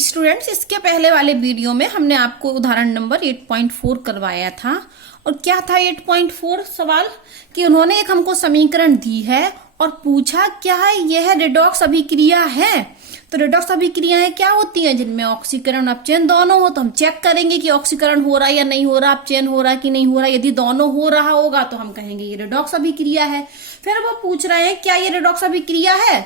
Students, इसके पहले वाले वीडियो में हमने आपको उदाहरण नंबर 8.4 करवाया था। और क्या था 8.4 सवाल कि उन्होंने एक हमको समीकरण दी है और पूछा क्या है यह रेडॉक्स अभिक्रिया है। तो रेडॉक्स अभिक्रियाएं क्या होती हैं? जिनमें ऑक्सीकरण अपचयन दोनों हो। तो हम चेक करेंगे कि ऑक्सीकरण हो रहा है या नहीं हो रहा, अपचयन हो रहा है कि नहीं हो रहा। यदि दोनों हो रहा होगा तो हम कहेंगे ये रेडॉक्स अभिक्रिया है। फिर वो पूछ रहे हैं क्या ये रेडॉक्स अभिक्रिया है,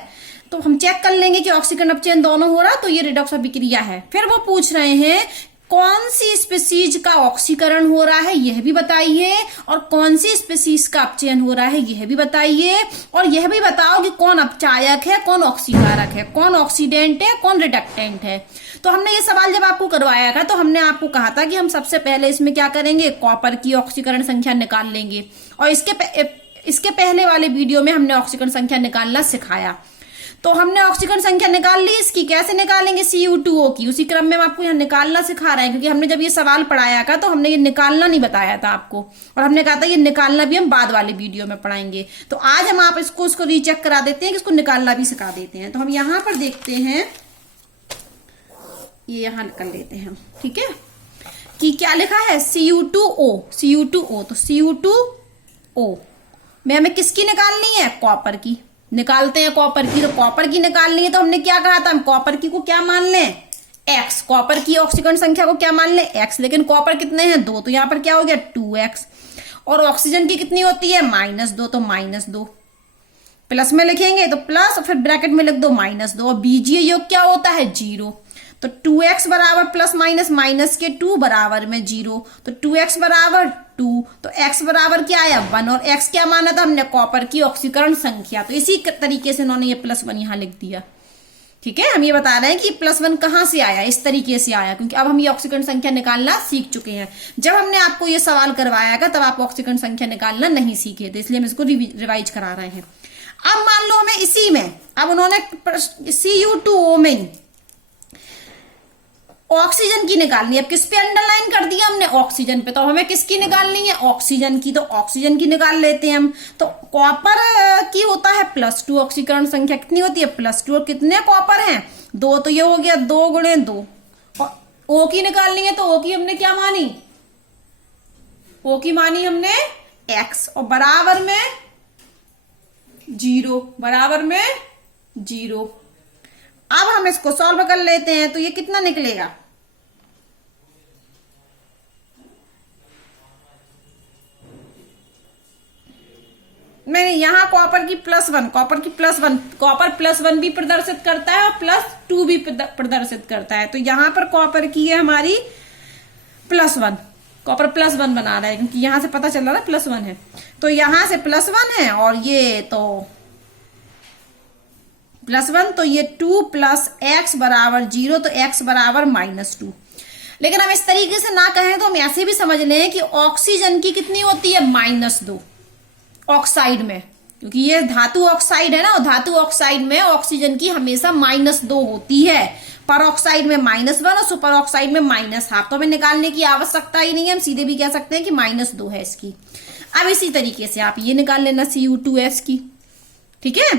तो हम चेक कर लेंगे कि ऑक्सीकरण अपचयन दोनों हो रहा तो ये रेडॉक्स अभिक्रिया है। फिर वो पूछ रहे हैं कौन सी स्पीसीज का ऑक्सीकरण हो रहा है यह भी बताइए, और कौन सी स्पीसीज का अपचयन हो रहा है यह भी बताइए, और यह भी बताओ कि कौन अपचायक है, कौन ऑक्सीकारक है, कौन ऑक्सीडेंट है, कौन रिडक्टेंट है। तो हमने ये सवाल जब आपको करवाया था तो हमने आपको कहा था कि हम सबसे पहले इसमें क्या करेंगे, कॉपर की ऑक्सीकरण संख्या निकाल लेंगे। और इसके पहले वाले वीडियो में हमने ऑक्सीकरण संख्या निकालना सिखाया। तो हमने ऑक्सीकरण संख्या निकाल ली। इसकी कैसे निकालेंगे, Cu2O की। उसी क्रम में हम आपको यहाँ निकालना सिखा रहे हैं, क्योंकि हमने जब ये सवाल पढ़ाया था तो हमने ये निकालना नहीं बताया था आपको, और हमने कहा था ये निकालना भी हम बाद वाले वीडियो में पढ़ाएंगे। तो आज हम आप इसको रीचेक करा देते हैं कि इसको निकालना भी सिखा देते हैं। तो हम यहाँ पर देखते हैं, ये यहाँ कर लेते हैं, ठीक है, कि क्या लिखा है Cu2O। तो Cu2O में हमें किसकी निकालनी है, कॉपर की। निकालते हैं कॉपर की। तो कॉपर की निकालनी है तो हमने क्या कहा था, हम कॉपर की को क्या मान लें, x। कॉपर की ऑक्सीकरण संख्या को क्या मान लें, x। लेकिन कॉपर कितने हैं, 2, तो यहां पर क्या हो गया 2x। और ऑक्सीजन की कितनी होती है, -2, तो -2। प्लस में लिखेंगे तो प्लस, और फिर ब्रैकेट में लिख दो -2, और बीजीय योग क्या होता है, 0। तो 2x बराबर प्लस माइनस माइनस के 2 बराबर में 0। तो 2x बराबर 2, तो x बराबर क्या आया 1, और x क्या माना था हमने, कॉपर की ऑक्सीकरण संख्या। तो इसी तरीके से इन्होंने ये +1 यहां लिख दिया, ठीक है। हम ये बता रहे हैं कि +1 कहां से आया, इस तरीके से आया, क्योंकि अब हम ये ऑक्सीकरण संख्या निकालना सीख चुके हैं। जब हमने आपको ये सवाल करवाया था तब आप ऑक्सीकरण संख्या निकालना नहीं सीखे थे, इसलिए हम इसको रिवाइज करा रहे हैं। अब मान लो हमें इसी में, अब उन्होंने Cu2O में ऑक्सीजन की निकालनी है। अब किस पे अंडरलाइन कर दिया हमने, ऑक्सीजन पे। तो हमें किसकी निकालनी है, ऑक्सीजन की। तो ऑक्सीजन की निकाल लेते हैं हम। तो कॉपर की होता है +2, ऑक्सीकरण संख्या कितनी होती है, +2। और कितने कॉपर हैं, 2। तो ये हो गया 2 गुणे 2। और ओ की निकालनी है तो ओ की हमने क्या मानी, ओ की मानी हमने x, और बराबर में 0, बराबर में 0। अब हम इसको सॉल्व कर लेते हैं तो ये कितना निकलेगा, मैंने यहां कॉपर की +1, कॉपर +1 भी प्रदर्शित करता है और +2 भी प्रदर्शित करता है। तो यहां पर कॉपर की है हमारी +1, कॉपर +1 बना रहा है, क्योंकि यहां से पता चल रहा है +1 है। तो यहां से +1 है, और ये तो +1, तो ये 2 + x बराबर 0, तो x बराबर -2। लेकिन हम इस तरीके से ना कहें तो हम ऐसे भी समझ लें कि ऑक्सीजन की कितनी होती है, -2 ऑक्साइड में, क्योंकि ये धातु ऑक्साइड है ना, और धातु ऑक्साइड में ऑक्सीजन की हमेशा -2 होती है। पर ऑक्साइड में -1 और सुपर ऑक्साइड में -1/2। तो हमें निकालने की आवश्यकता ही नहीं है, हम सीधे भी कह सकते हैं कि -2 है इसकी। अब इसी तरीके से आप ये निकाल लेना Cu2S की, ठीक है।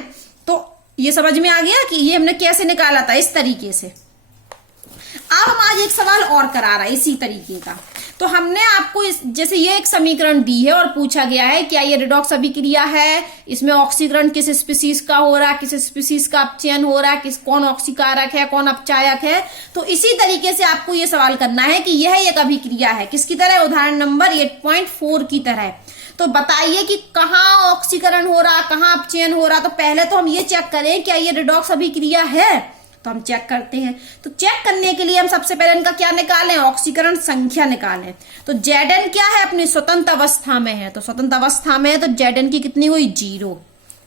तो ये समझ में आ गया कि ये हमने कैसे निकाला था, इस तरीके से। अब हम आज एक सवाल और करा रहे हैं इसी तरीके का। तो हमने आपको जैसे ये एक समीकरण दी है और पूछा गया है क्या ये रेडॉक्स अभिक्रिया है, इसमें ऑक्सीकरण किस स्पीसीज का हो रहा है, किस स्पीसीज का अपचयन हो रहा है, कौन ऑक्सीकारक है, कौन अपचायक है। तो इसी तरीके से आपको ये सवाल करना है कि यह एक अभिक्रिया है, किसकी तरह, उदाहरण नंबर 8.4 की तरह। तो बताइए कि कहाँ ऑक्सीकरण हो रहा, कहाँ अपचयन हो रहा। तो पहले तो हम ये चेक करें क्या ये रेडॉक्स अभिक्रिया है। तो हम चेक करते हैं। तो चेक करने के लिए हम सबसे पहले इनका क्या निकालें, ऑक्सीकरण संख्या निकालें। तो Zn क्या है, अपनी स्वतंत्र अवस्था में है। तो स्वतंत्र अवस्था में है तो Zn की कितनी हुई, 0,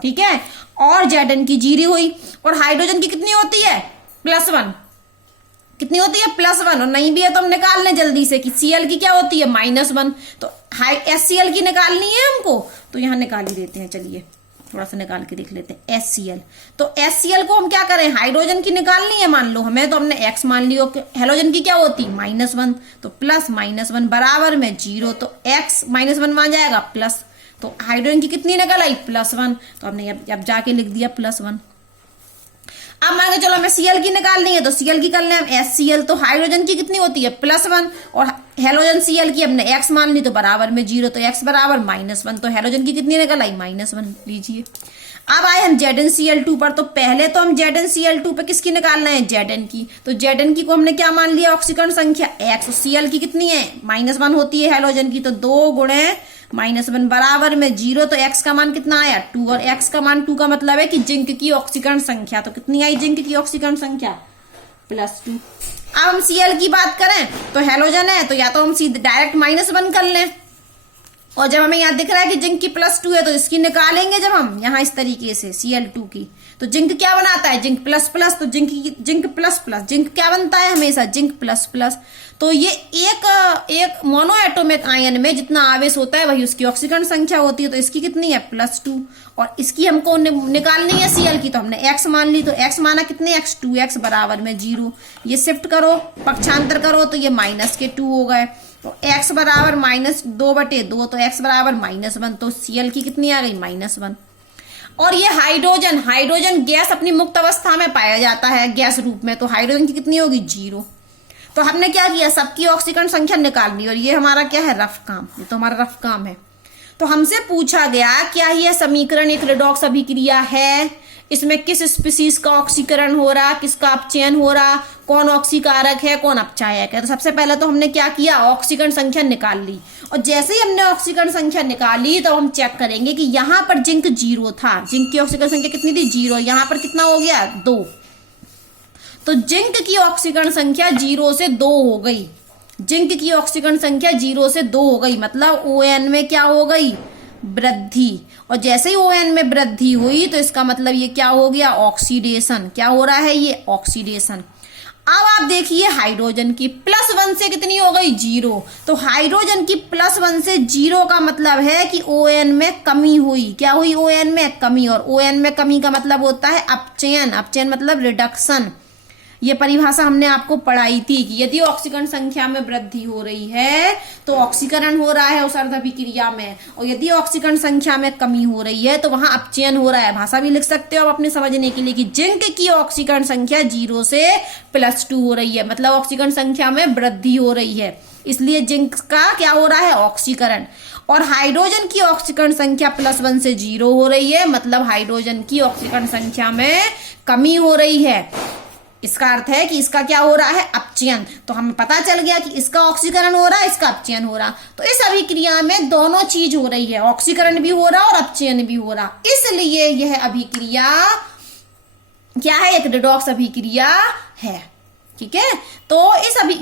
ठीक है। और Zn की 0 हुई। और हाइड्रोजन की कितनी होती है, +1, कितनी होती है, +1। और नहीं भी है तो हम निकाल लें जल्दी से कि Cl की क्या होती है, -1। तो HCl की निकालनी है हमको, तो यहां निकाल ही देते हैं। चलिए थोड़ा सा निकाल के देख लेते हैं HCl। तो HCl को हम क्या करें, हाइड्रोजन की निकालनी है मान लो हमें, तो हमने x मान लियो। हेलोजन की क्या होती, -1, तो +-1 बराबर में 0। तो x -1 मान जाएगा प्लस। तो हाइड्रोजन की कितनी निकल आई, +1। तो हमने अब जाके लिख दिया +1। अब मान के चलो हमें Cl की निकालनी है, तो Cl की कर लें हम HCl। तो हाइड्रोजन की कितनी होती है +1, और हेलोजन Cl की हमने x मान ली तो बराबर में 0, तो x बराबर -1, तो हेलोजन की कितनी निकल आई -1 लीजिए। अब आए हम ZnCl2 पर, तो पहले तो हम ZnCl2 पे किसकी निकालना है, Zn की। तो Zn की को हमने क्या मान लिया, ऑक्सीकरण संख्या x। Cl की कितनी है, -1 होती है हेलोजन की, तो 2 गुणे -1 बराबर में 0, तो x का मान कितना आया 2, और x का मान 2 का मतलब है कि जिंक की ऑक्सीकरण संख्या, तो कितनी आई जिंक की ऑक्सीकरण संख्या +2। अब हम Cl की बात करें तो हेलोजन है, तो या तो हम सीधे डायरेक्ट -1 कर लें, और जब हमें यहाँ दिख रहा है कि जिंक की +2 है तो इसकी निकालेंगे जब हम यहाँ इस तरीके से Cl2 की, तो जिंक क्या बनाता है, जिंक ++, तो जिंक क्या बनता है हमेशा, जिंक ++। तो ये एक मोनो एटॉमिक आयन में जितना आवेश होता है वही उसकी ऑक्सीकरण संख्या होती है, तो इसकी कितनी है +2, और इसकी हमको निकालनी है Cl की, तो हमने x मान ली, तो x माना कितने x 2x बराबर में 0। ये शिफ्ट करो, पक्षांतर करो, तो ये -2 हो गए, तो x बराबर -2/2, तो x बराबर -1, तो Cl की कितनी आ गई -1। और ये हाइड्रोजन गैस अपनी मुक्त अवस्था में पाया जाता है गैस रूप में, तो हाइड्रोजन की कितनी होगी 0। तो हमने क्या किया, सबकी ऑक्सीकरण संख्या निकालनी, और ये हमारा क्या है रफ काम, ये तो हमारा रफ काम है। तो हमसे पूछा गया क्या यह समीकरण एक रेडॉक्स अभिक्रिया है, इसमें किस स्पीसीज का ऑक्सीकरण हो रहा, किसका अपचयन हो रहा, कौन ऑक्सीकारक है कौन अपचायक है। तो सबसे पहले तो हमने क्या किया, ऑक्सीकरण संख्या निकाल ली, और जैसे ही हमने ऑक्सीकरण संख्या निकाली तो हम चेक करेंगे कि यहाँ पर जिंक 0 था, जिंक की ऑक्सीकरण संख्या कितनी थी 0, यहाँ पर कितना हो गया 2, तो जिंक की ऑक्सीकरण संख्या 0 से 2 हो गई, जिंक की ऑक्सीकरण संख्या 0 से 2 हो गई, मतलब ON में क्या हो गई वृद्धि, और जैसे ही ON में वृद्धि हुई तो इसका मतलब ये क्या हो गया ऑक्सीडेशन, क्या हो रहा है ये ऑक्सीडेशन। अब आप देखिए हाइड्रोजन की +1 से कितनी हो गई 0, तो हाइड्रोजन की +1 से 0 का मतलब है कि ON में कमी हुई, क्या हुई ON में कमी, और ON में कमी का मतलब होता है अपचयन, अपचयन मतलब रिडक्शन। ये परिभाषा हमने आपको पढ़ाई थी कि यदि ऑक्सीकरण संख्या में वृद्धि हो रही है तो ऑक्सीकरण हो रहा है उस अर्ध अभिक्रिया में, और यदि ऑक्सीकरण संख्या में कमी हो रही है तो वहां अपचयन हो रहा है। भाषा भी लिख सकते हो आप अपने समझने के लिए कि जिंक की ऑक्सीकरण संख्या 0 से +2 हो रही है, मतलब ऑक्सीकरण संख्या में वृद्धि हो रही है, इसलिए जिंक का क्या हो रहा है ऑक्सीकरण। और हाइड्रोजन की ऑक्सीकरण संख्या +1 से 0 हो रही है, मतलब हाइड्रोजन की ऑक्सीकरण संख्या में कमी हो रही है, इसका अर्थ है कि इसका क्या हो रहा है अपचयन। तो हमें पता चल गया कि इसका ऑक्सीकरण हो रहा है, इसका अपचयन हो रहा, तो इस अभिक्रिया में दोनों चीज हो रही है, ऑक्सीकरण भी हो रहा और अपचयन भी हो रहा, इसलिए यह अभिक्रिया क्या है, एक रेडॉक्स अभिक्रिया है। ठीक है, तो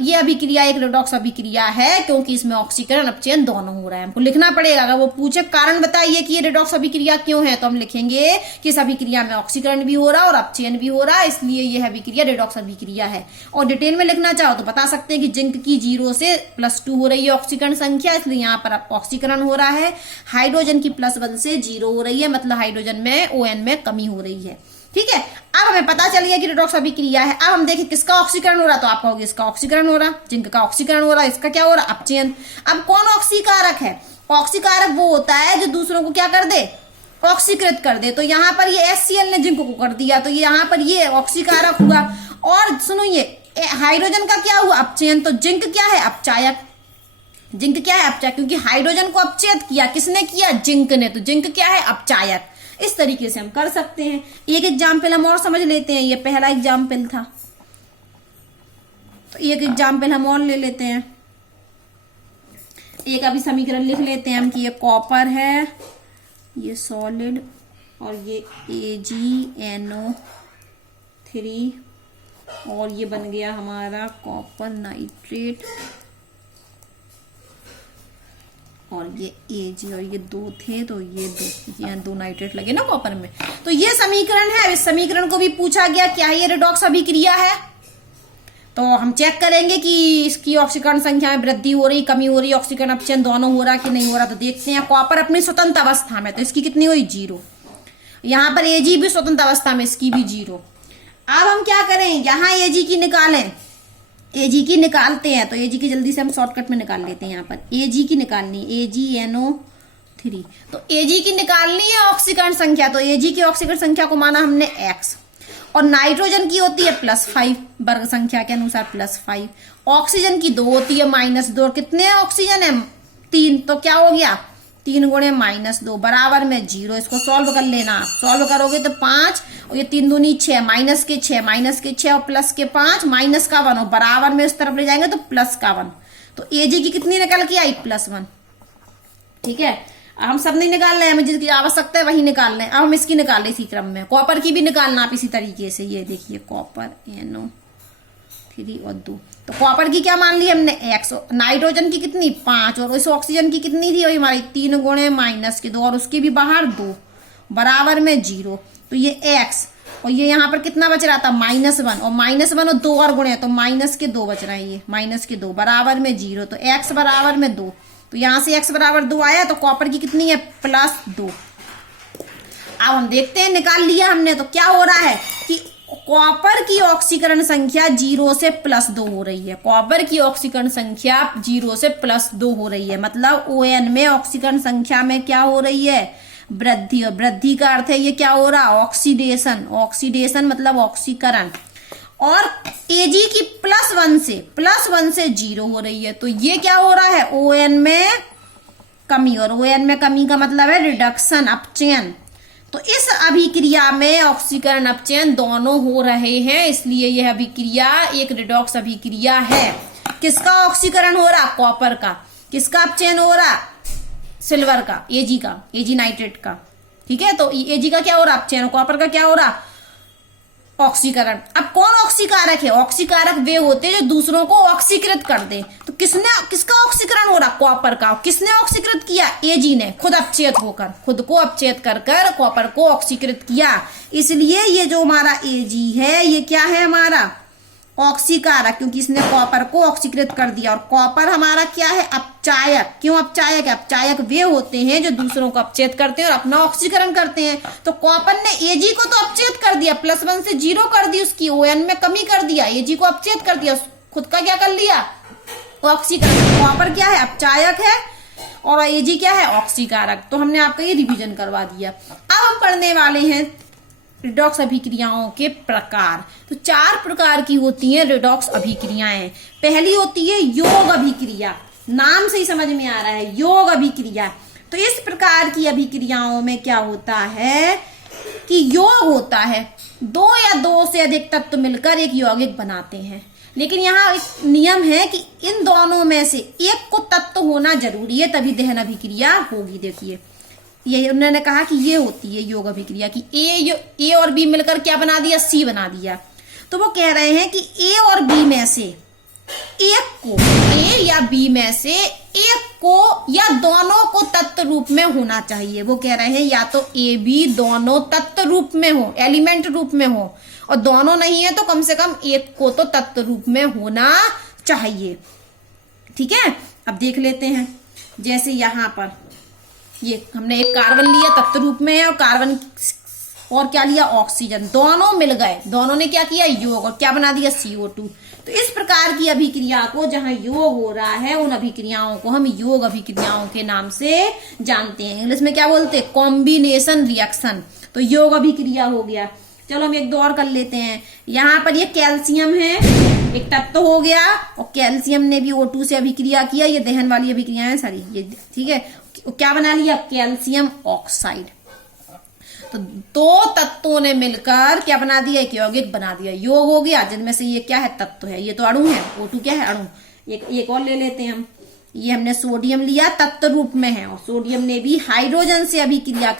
ये अभिक्रिया एक रेडॉक्स अभिक्रिया है क्योंकि इसमें ऑक्सीकरण अपचयन दोनों हो रहा है। हमको लिखना पड़ेगा, अगर वो पूछे कारण बताइए कि ये रेडॉक्स अभिक्रिया क्यों है, तो हम लिखेंगे कि इस अभिक्रिया में ऑक्सीकरण भी हो रहा और अपचयन भी हो रहा, इसलिए यह अभिक्रिया रेडॉक्स अभिक्रिया है। और डिटेल में लिखना चाहो तो बता सकते हैं कि जिंक की 0 से +2 हो रही है ऑक्सीकरण संख्या, इसलिए यहाँ पर ऑक्सीकरण हो रहा है। हाइड्रोजन की +1 से 0 हो रही है, मतलब हाइड्रोजन में ON में कमी हो रही है। ठीक है, अब हमें पता चल गया कि रेडॉक्स अभिक्रिया है। अब हम देखें किसका ऑक्सीकरण हो रहा, तो आप कहोगे इसका ऑक्सीकरण हो रहा, जिंक का ऑक्सीकरण हो रहा, इसका क्या हो रहा अपचयन। अब कौन ऑक्सीकारक है, ऑक्सीकारक वो होता है जो दूसरों को क्या कर दे ऑक्सीकृत कर दे, तो यहाँ पर ये HCl ने जिंक को कर दिया, तो यहाँ पर ये ऑक्सीकारक हुआ। और सुनो ये हाइड्रोजन का क्या हुआ अपचयन, तो जिंक क्या है अपचायक, जिंक क्या है अपचायक, क्योंकि हाइड्रोजन को अपचयित किया किसने किया जिंक ने, तो जिंक क्या है अपचायक। इस तरीके से हम कर सकते हैं। एक एग्जाम्पल हम और समझ लेते हैं, ये पहला एग्जाम्पल था, तो एक एग्जाम्पल हम और ले लेते हैं। एक अभी समीकरण लिख लेते हैं हम कि ये कॉपर है, ये सॉलिड, और ये AgNO3, और ये बन गया हमारा कॉपर नाइट्रेट, और ये Ag, और ये 2 थे तो ये 2 नाइट्रेट लगे ना कॉपर में। तो ये समीकरण है। इस समीकरण को भी पूछा गया क्या ये रेडॉक्स अभिक्रिया है, तो हम चेक करेंगे कि इसकी ऑक्सीकरण संख्या में वृद्धि हो रही कमी हो रही, ऑक्सीकरण अपचयन दोनों हो रहा कि नहीं हो रहा। तो देखते हैं, कॉपर अपनी स्वतंत्र अवस्था में, तो इसकी कितनी हुई 0, यहाँ पर Ag भी स्वतंत्र अवस्था में, इसकी भी 0। अब हम क्या करें, यहाँ Ag की निकालें, Ag की निकालते हैं, तो Ag की जल्दी से हम शॉर्टकट में निकाल लेते हैं। यहाँ पर Ag की निकालनी AgNO3, तो Ag की निकालनी है ऑक्सीकरण संख्या, तो Ag की ऑक्सीकरण संख्या को माना हमने x, और नाइट्रोजन की होती है +5, वर्ग संख्या के अनुसार +5। ऑक्सीजन की 2 होती है -2, और कितने ऑक्सीजन है 3, तो क्या हो गया 3 गुणे -2 बराबर में 0। इसको सॉल्व कर लेना, सॉल्व करोगे तो 5 और ये 3 दूनी 6, -6 और +5 -1 और बराबर में उस तरफ ले जाएंगे तो +1। तो Ag की कितनी निकल के आई +1। ठीक है, हम सब नहीं निकाल रहे हैं, हमें जिसकी आवश्यकता है वही निकाल रहे हैं। अब हम इसकी निकाल रहे इसी क्रम में। कॉपर की भी निकालना आप इसी तरीके से। ये देखिए कॉपर NO3 और 2, तो कॉपर की क्या मान ली हमने x, नाइट्रोजन की कितनी 5 और उस ऑक्सीजन की कितनी थी वही हमारी 3 गुणे -2 और उसकी भी बाहर 2 बराबर में 0। तो ये x और ये यहाँ पर कितना बच रहा था -1 और -1 और 2 और गुणे तो -2 बच रहा है, ये -2 बराबर में 0। तो x बराबर में 2, तो यहां से x बराबर 2 आया, तो कॉपर की कितनी है +2। अब हम देखते हैं, निकाल लिया हमने, तो क्या हो रहा है कि कॉपर की ऑक्सीकरण संख्या 0 से +2 हो रही है। कॉपर की ऑक्सीकरण संख्या 0 से +2 हो रही है, मतलब ON में ऑक्सीकरण संख्या में क्या हो रही है वृद्धि। और वृद्धि का अर्थ है ये क्या हो रहा ऑक्सीडेशन, ऑक्सीडेशन मतलब ऑक्सीकरण। और Ag की +1 से 0 हो रही है, तो ये क्या हो रहा है ON में कमी, और ON में कमी का मतलब है रिडक्शन, अपचयन। तो इस अभिक्रिया में ऑक्सीकरण अपचयन दोनों हो रहे हैं, इसलिए यह अभिक्रिया एक रिडॉक्स अभिक्रिया है। किसका ऑक्सीकरण हो रहा कॉपर का, किसका अपचयन हो रहा सिल्वर का, Ag नाइट्रेट का। ठीक है, तो Ag का क्या हो रहा अपचयन, कॉपर का क्या हो रहा ऑक्सीकरण। अब कौन ऑक्सीकारक है, ऑक्सीकारक वे होते हैं जो दूसरों को ऑक्सीकृत कर दे। तो किसका ऑक्सीकरण हो रहा कॉपर का, किसने ऑक्सीकृत किया Ag ने, खुद अपचयित होकर, खुद को अपचयित कर कॉपर को ऑक्सीकृत किया। इसलिए ये जो हमारा Ag है ये क्या है हमारा ऑक्सीकारक, क्योंकि इसने कॉपर को ऑक्सीकृत कर दिया। और कॉपर हमारा क्या है अपचायक। क्यों अपचायक है, अपचायक वे होते हैं जो दूसरों को अपचयित करते हैं और अपना ऑक्सीकरण करते हैं। तो कॉपर ने Ag को तो अपचयित कर दिया, +1 से 0 कर दी, उसकी ON में कमी कर दिया, Ag को अपचयित कर दिया, खुद का क्या कर लिया ऑक्सीकरण। कॉपर क्या है अपचायक है और Ag क्या है ऑक्सीकारक। तो हमने आपका ये रिविजन करवा दिया। अब हम पढ़ने वाले हैं रिडॉक्स अभिक्रियाओं के प्रकार। तो 4 प्रकार की होती हैं रिडॉक्स अभिक्रियाएं। पहली होती है योग अभिक्रिया, नाम से ही समझ में आ रहा है योग अभिक्रिया। तो इस प्रकार की अभिक्रियाओं में क्या होता है कि योग होता है, 2 या 2 से अधिक तत्व मिलकर एक यौगिक बनाते हैं। लेकिन यहाँ एक नियम है कि इन दोनों में से एक को तत्व होना जरूरी है, तभी दहन अभिक्रिया होगी। देखिए ये उन्होंने कहा कि ये होती है योग अभिक्रिया की ए और बी मिलकर क्या बना दिया C बना दिया। तो वो कह रहे हैं कि A और B में से एक को, A या B में से एक को या दोनों को तत्व रूप में होना चाहिए। वो कह रहे हैं या तो A B दोनों तत्व रूप में हो, एलिमेंट रूप में हो, और दोनों नहीं है तो कम से कम एक को तो तत्व रूप में होना चाहिए। ठीक है, अब देख लेते हैं। जैसे यहाँ पर ये हमने एक कार्बन लिया तत्व रूप में है और कार्बन और क्या लिया ऑक्सीजन, दोनों मिल गए, दोनों ने क्या किया योग और क्या बना दिया CO2। तो इस प्रकार की अभिक्रिया को जहां योग हो रहा है उन अभिक्रियाओं को हम योग अभिक्रियाओं के नाम से जानते हैं। इंग्लिश में क्या बोलते हैं कॉम्बिनेशन रिएक्शन। तो योग अभिक्रिया हो गया। चलो हम एक दो और कर लेते हैं। यहाँ पर ये कैल्शियम है, एक तत्व हो गया, और कैल्शियम ने भी O2 से अभिक्रिया किया। ये दहन वाली अभिक्रिया है सारी ये। ठीक है, क्या बना लिया कैल्शियम ऑक्साइड। तो 2 तत्वों ने मिलकर क्या बना दिया एक यौगिक बना दिया, योग हो गया। जिनमें से ये क्या है तत्व है, ये तो अणु है, O2 क्या है अणु। एक और ले लेते हैं हम। ये हमने सोडियम लिया तत्व रूप में है, और सोडियम ने भी हाइड्रोजन से अभिक्रिया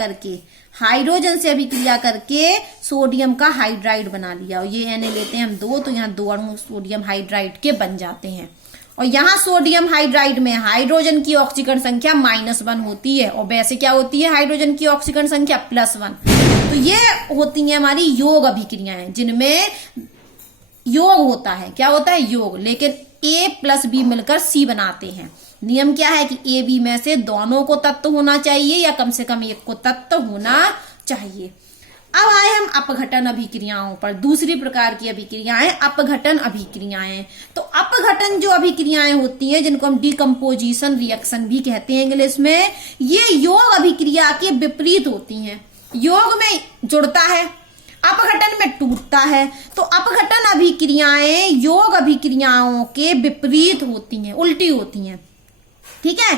करके सोडियम का हाइड्राइड बना लिया। और ये Na लेते हैं हम 2, तो यहाँ 2 अणु सोडियम हाइड्राइड के बन जाते हैं। और यहाँ सोडियम हाइड्राइड में हाइड्रोजन की ऑक्सीकरण संख्या -1 होती है, और वैसे क्या होती है हाइड्रोजन की ऑक्सीकरण संख्या +1। तो ये होती है हमारी योग अभिक्रियाएं जिनमें योग होता है। क्या होता है योग, लेकिन A + B मिलकर C बनाते हैं। नियम क्या है कि A B में से दोनों को तत्व होना चाहिए या कम से कम एक को तत्व होना चाहिए। अब आए हम अपघटन अभिक्रियाओं पर। दूसरी प्रकार की अभिक्रियाएं अपघटन अभिक्रियाएं। तो अपघटन जो अभिक्रियाएं होती हैं जिनको हम डिकम्पोजिशन रिएक्शन भी कहते हैं इंग्लिश में, ये योग अभिक्रिया के विपरीत होती हैं। योग में जुड़ता है, अपघटन में टूटता है। तो अपघटन अभिक्रियाएं योग अभिक्रियाओं के विपरीत होती हैं, उल्टी होती हैं। ठीक है,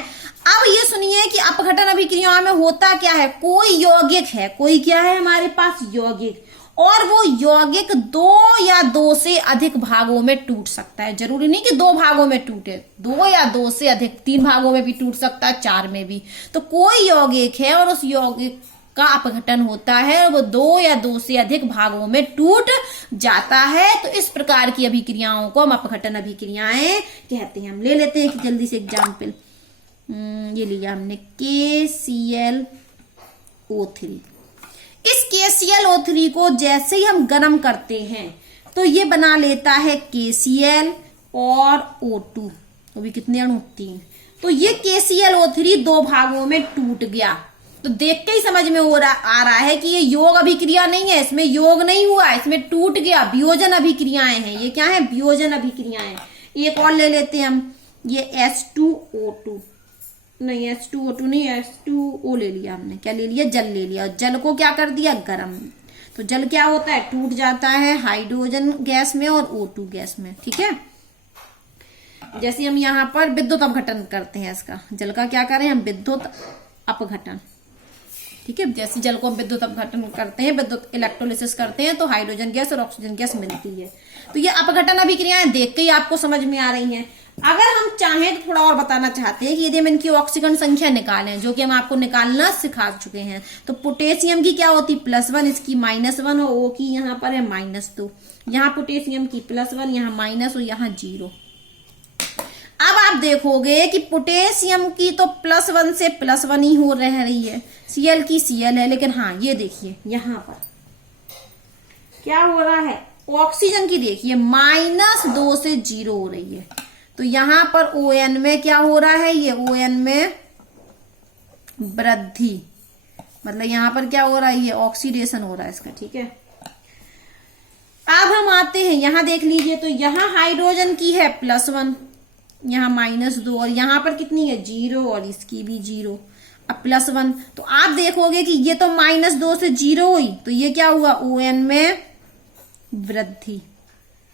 अब ये सुनिए कि अपघटन अभिक्रियाओं में होता क्या है, कोई यौगिक है, कोई क्या है हमारे पास यौगिक, और वो यौगिक 2 या 2 से अधिक भागों में टूट सकता है। जरूरी नहीं कि 2 भागों में टूटे, 2 या 2 से अधिक, 3 भागों में भी टूट सकता है, 4 में भी। तो कोई यौगिक है और उस यौगिक का अपघटन होता है और वो 2 या 2 से अधिक भागों में टूट जाता है। तो इस प्रकार की अभिक्रियाओं को हम अपघटन अभिक्रियाएं कहते हैं। हम ले लेते हैं कि जल्दी से एग्जाम्पल, ये लिया हमने KClO3। इस KClO3 को जैसे ही हम गर्म करते हैं तो ये बना लेता है KCl और O2, तो भी कितने अणु, 3। तो ये KClO3 2 भागों में टूट गया। तो देख के ही समझ में आ रहा है कि ये योग अभिक्रिया नहीं है, इसमें योग नहीं हुआ, इसमें टूट गया, वियोजन अभिक्रियाएं हैं। ये क्या है, वियोजन अभिक्रियाएं। एक और ले लेते हैं हम, ये H2O2, नहीं H2O2 नहीं, H2O ले लिया हमने, क्या ले लिया, जल ले लिया। जल को क्या कर दिया, गरम। तो जल क्या होता है, टूट जाता है हाइड्रोजन गैस में और O2 गैस में। ठीक है, जैसे हम यहाँ पर विद्युत अपघटन करते हैं, इसका जल का क्या करें हम, विद्युत अपघटन। ठीक है, जैसे जल को हम विद्युत अपघटन करते हैं, विद्युत इलेक्ट्रोलिसिस करते हैं, तो हाइड्रोजन गैस और ऑक्सीजन गैस मिलती है। तो ये अपघटन अभिक्रियाएं देख के ही आपको समझ में आ रही हैं। अगर हम चाहें तो थोड़ा और बताना चाहते हैं कि यदि हम इनकी ऑक्सीकरण संख्या निकालें, जो कि हम आपको निकालना सिखा चुके हैं, तो पोटेशियम की क्या होती, +1, इसकी -1, और O की यहाँ पर है -2। यहाँ पोटेशियम की +1, यहाँ माइनस और यहाँ 0। अब आप देखोगे कि पोटेशियम की तो +1 से +1 ही हो रह रही है, Cl की Cl है, लेकिन हाँ ये देखिए यहाँ पर क्या हो रहा है, ऑक्सीजन की देखिए -2 से 0 हो रही है। तो यहां पर ON में क्या हो रहा है, ये ON में वृद्धि, मतलब यहां पर क्या हो रहा है, ये ऑक्सीडेशन हो रहा है इसका। ठीक है, अब हम आते हैं यहां, देख लीजिए, तो यहां हाइड्रोजन की है +1, यहां -2, और यहां पर कितनी है, 0, और इसकी भी 0, अब +1। तो आप देखोगे कि ये तो -2 से 0 हुई, तो ये क्या हुआ, ON में वृद्धि,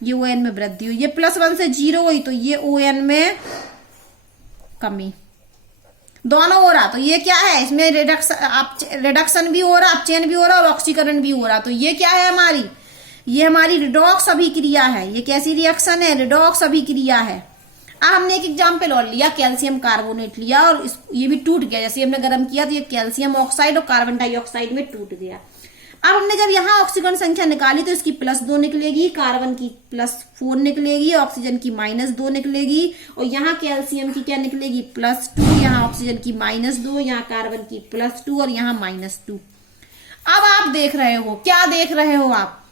ये ON में वृद्धि हुई। ये +1 से 0 हुई, तो ये ON में कमी, दोनों हो रहा। तो ये क्या है, इसमें रिडक्शन भी हो रहा, अपचयन भी हो रहा और ऑक्सीकरण भी हो रहा। तो ये क्या है हमारी, ये हमारी रिडॉक्स अभिक्रिया है। ये कैसी रिएक्शन है, रिडॉक्स अभिक्रिया है। अब हमने एक एग्जाम्पल और लिया, कैल्शियम कार्बोनेट लिया, और ये भी टूट गया। जैसे हमने गर्म किया तो ये कैल्शियम ऑक्साइड और कार्बन डाइऑक्साइड में टूट गया। अब हमने जब यहाँ ऑक्सीजन संख्या निकाली तो इसकी +2 निकलेगी, कार्बन की +4 निकलेगी, ऑक्सीजन की -2 निकलेगी, और यहाँ कैल्शियम की क्या निकलेगी, +2, यहाँ ऑक्सीजन की -2, यहाँ कार्बन की +2 और यहाँ -2। अब आप देख रहे हो, क्या देख रहे हो आप,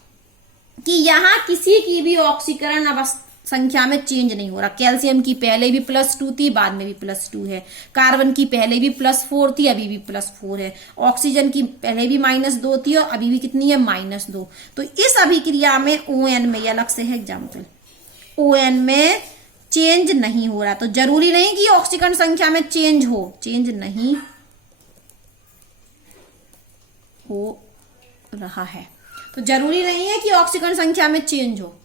कि यहाँ किसी की भी ऑक्सीकरण अवस्था संख्या में चेंज नहीं हो रहा। कैल्शियम की पहले भी +2 थी, बाद में भी +2 है। कार्बन की पहले भी +4 थी, अभी भी +4 है। ऑक्सीजन की पहले भी -2 थी और अभी भी कितनी है, -2। तो इस अभिक्रिया में ON में, ये अलग से है एग्जाम्पल, ON में चेंज नहीं हो रहा। तो जरूरी नहीं कि ऑक्सीकरण संख्या में चेंज हो, चेंज नहीं हो रहा है। तो जरूरी नहीं है कि ऑक्सीकरण संख्या में चेंज हो,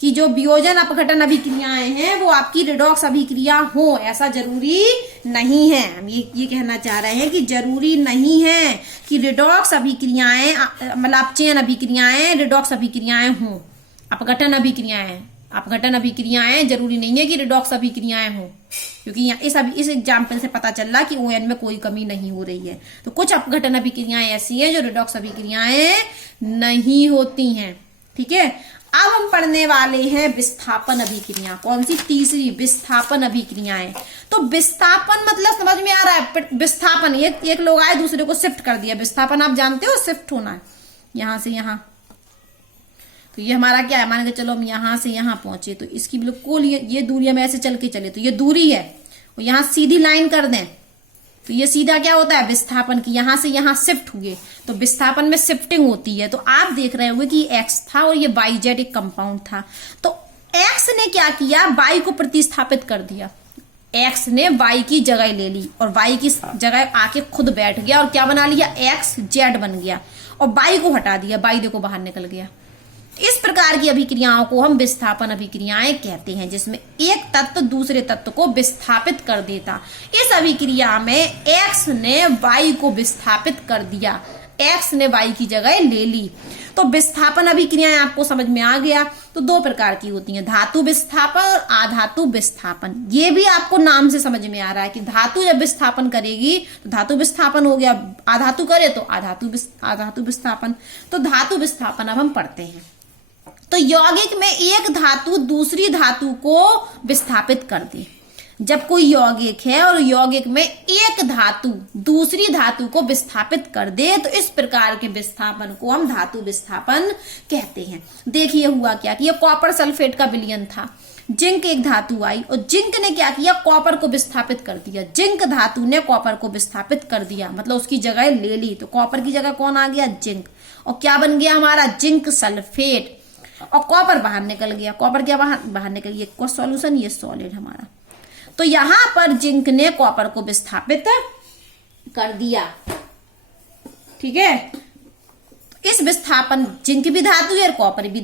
कि जो वियोजन अपघटन अभिक्रियाएं हैं वो आपकी रिडॉक्स अभिक्रिया हो, ऐसा जरूरी नहीं है। हम ये कहना चाह रहे हैं कि जरूरी नहीं है कि रिडॉक्स अभिक्रियाएं, मतलब अपचयन अभिक्रियाएं रिडॉक्स अभिक्रियाएं हों। अपघटन अभिक्रियाएं जरूरी नहीं है कि रिडॉक्स अभिक्रियाएं हों, क्योंकि इस एग्जाम्पल से पता चल रहा कि ON में कोई कमी नहीं हो रही है। तो कुछ अपघटन अभिक्रियाएं ऐसी हैं जो रिडॉक्स अभिक्रियाएं नहीं होती हैं। ठीक है, अब हम पढ़ने वाले हैं विस्थापन अभिक्रिया। कौन सी, तीसरी, विस्थापन अभिक्रियाएं। तो विस्थापन मतलब समझ में आ रहा है, विस्थापन, एक लोग आए दूसरे को शिफ्ट कर दिया। विस्थापन आप जानते हो, शिफ्ट होना है यहां से यहां। तो ये हमारा क्या है, मान के चलो हम यहां से यहां पहुंचे, तो इसकी बिल्कुल ये दूरी हम ऐसे चल के चले, तो ये दूरी है, और यहां सीधी लाइन कर दें तो ये सीधा क्या होता है, विस्थापन की, यहां से यहां शिफ्ट हुए तो विस्थापन में शिफ्टिंग होती है। तो आप देख रहे होंगे कि एक्स था और ये YZ एक कंपाउंड था। तो एक्स ने क्या किया, Y को प्रतिस्थापित कर दिया। एक्स ने Y की जगह ले ली और Y की जगह आके खुद बैठ गया और क्या बना लिया, XZ बन गया। और बाई को हटा दिया, बाई देखो बाहर निकल गया। इस प्रकार की अभिक्रियाओं को हम विस्थापन अभिक्रियाएं कहते हैं, जिसमें एक तत्व दूसरे तत्व को विस्थापित कर देता। इस अभिक्रिया में X ने Y को विस्थापित कर दिया, X ने Y की जगह ले ली। तो विस्थापन अभिक्रियाएं आपको समझ में आ गया। तो दो प्रकार की होती हैं, धातु विस्थापन और अधातु विस्थापन। ये भी आपको नाम से समझ में आ रहा है कि धातु जब विस्थापन करेगी तो धातु विस्थापन हो गया, अधातु करे तो अधातु विस्थापन। तो धातु विस्थापन अब हम पढ़ते हैं। तो यौगिक में एक धातु दूसरी धातु को विस्थापित कर दे। जब कोई यौगिक है और यौगिक में एक धातु दूसरी धातु को विस्थापित कर दे तो इस प्रकार के विस्थापन को हम धातु विस्थापन कहते हैं। देखिए हुआ क्या कि ये कॉपर सल्फेट का विलयन था, जिंक एक धातु आई और जिंक ने क्या किया, कॉपर को विस्थापित कर दिया। जिंक धातु ने कॉपर को विस्थापित कर दिया, मतलब उसकी जगह ले ली। तो कॉपर की जगह कौन आ गया, जिंक, और क्या बन गया हमारा, जिंक सल्फेट। और कॉपर बाहर निकल गया, कॉपर क्या बाहर निकल गया, ये सॉल्यूशन, ये सॉलिड हमारा। तो यहां पर जिंक ने कॉपर को विस्थापित कर दिया, ठीक है। इस विस्थापन, जिंक भी धातु है और कॉपर भी